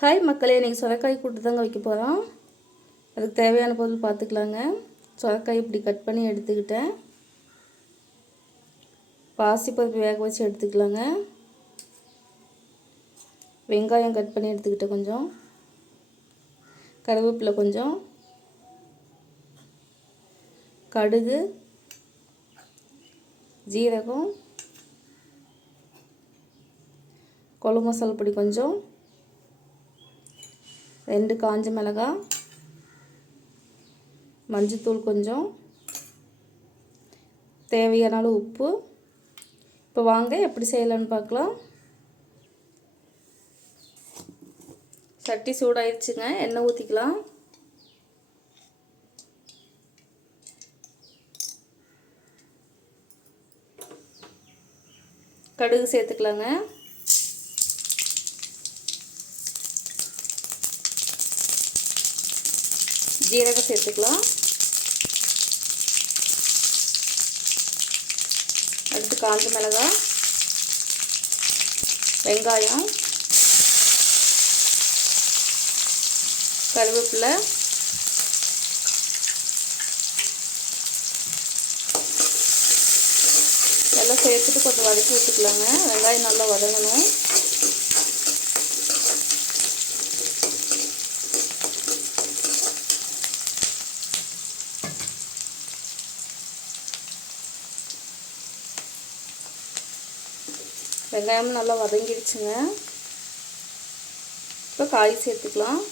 Hi மக்களே இன்றைக்கி சுரக்காய் கூட்டு தாங்க வைக்க போகிறோம் அதுக்கு தேவையான பொருள் பார்த்துக்கலாங்க சுரக்காய் இப்படி கட் பண்ணி எடுத்துக்கிட்டேன். பாசிப்பருப்பு வேக வச்சு எடுத்துக்கலாங்க. வெங்காயம் கட் பண்ணி எடுத்துக்கிட்டேன் கொஞ்சம். கருவேப்பிலை கொஞ்சம். கடுகு. ஜீரகம். கொழம்பு மசாலா பொடி கொஞ்சம். ரெண்டு காஞ்ச மிளகாய் மஞ்சத்தூள் கொஞ்சம் தேவையான அளவு உப்பு. இப்போ வாங்க எப்படி செய்யலான்னு பார்க்கலாம். சட்டி சூடாயிடுச்சுங்க எண்ணெய் ஊற்றிக்கலாம் கடுகு சேர்த்துக்கலாங்க. ஜீரகம் சேர்த்துக்கலாம். அடுத்து காஞ்ச மிளகாய் வெங்காயம் கருவேப்பிலை எல்லாம் சேர்த்துட்டு கொஞ்சம் வதக்கி விட்டுக்கலாங்க. வெங்காயம் நல்லா வதங்கணும். வெங்காயமும் நல்லா வதங்கிடுச்சுங்க. இப்போ காய் சேர்த்துக்கலாம்.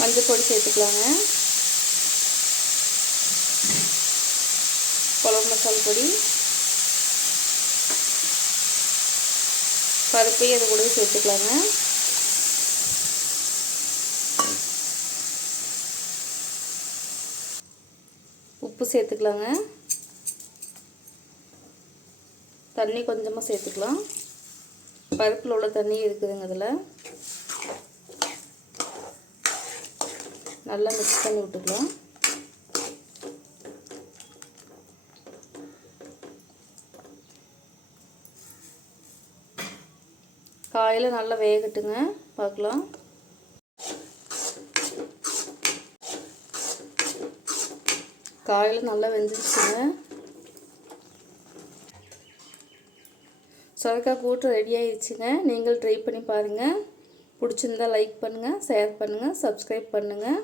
மஞ்சள் பொடி சேர்த்துக்கலாங்க. குழம்பு மசால் பொடி. பருப்பையும் அது கூட சேர்த்துக்கலாங்க. உப்பு சேர்த்துக்கலாங்க. தண்ணி கொஞ்சமாக சேர்த்துக்கலாம். பருப்பில் உள்ள தண்ணி இருக்குதுங்க இதில். நல்லா மிக்ஸ் பண்ணி விட்டுக்கலாம். காயில் நல்லா வேகட்டுங்க. பார்க்கலாம் காயில் நல்லா வெந்துருச்சுங்க. சுரக்காய் கூட்டு ரெடி ஆயிடுச்சுங்க. நீங்கள் ட்ரை பண்ணி பாருங்கள் பிடிச்சிருந்தா லைக் பண்ணுங்கள் ஷேர் பண்ணுங்கள் சப்ஸ்கிரைப் பண்ணுங்கள்